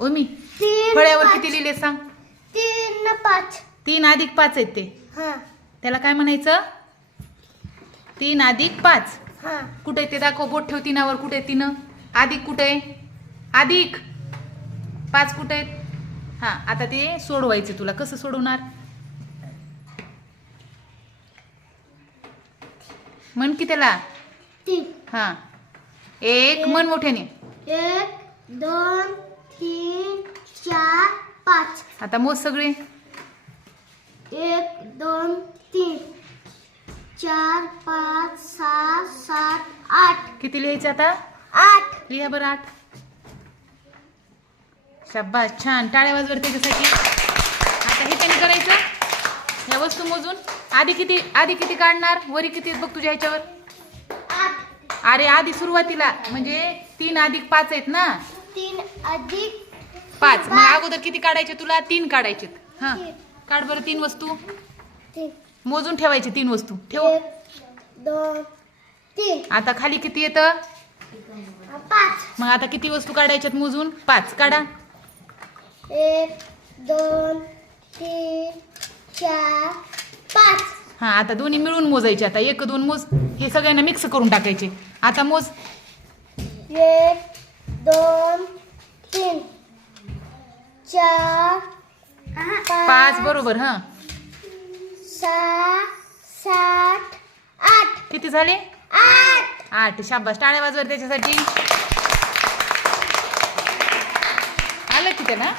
ओमी तीन फळ्यावर पाच. किती लिहिले सांग? 3 5. 3 अधिक 5 आहेत ते. हा त्याला काय म्हणायचं? 3 अधिक 5. हा. कुठे आहे ते दाखव. बोट ठेव 3वर. कुठे आहे 3? अधिक कुठे आहे? अधिक 5 कुठे आहेत? हा आता ते सोडवायचे. तुला कसं सोडवणार? म्हण की त्याला. 3. हा एक म्हण मोठ्याने. 1 2 3 4 5. आता मोज सगळे. 1 2 3 4 5 6 7 8. किती लिहायचे आता? 8. लिहा बरं 8. शाबास छान. टाळ्या वाजवर त्याच्यासाठी. आता हे त्याने करायचं. या वस्तू मोजून आधी किती काढणार? वरी किती आहेत बघ तुझ्या ह्याच्यावर. 8. अरे आधी सुरुवातीला म्हणजे 3 अधिक 5 आहेत ना. 3 अधिक 5 मग अगोदर किती काढायचे तुला? 3 काढायचे. हा काढ बरं 3 वस्तू. 3. मोजून ठेवायचे 3 वस्तू. ठेव. 1 2 3. आता खाली किती येतं? 5. मग आता किती वस्तू काढायच्यात मोजून? 5 काढा. 1 2 3 4 5. हा आता दोन्ही मिळून मोजायचे. आता 1 2 मोज. हे सगळ्यांना मिक्स करून टाकायचे. आता मोज. 1 2 3 4 5 बरोबर. हा 6 7 8. किती झाले? 8. 8. शाबास. टाळ्या वाजवर त्याच्यासाठी. आलं की त्याला.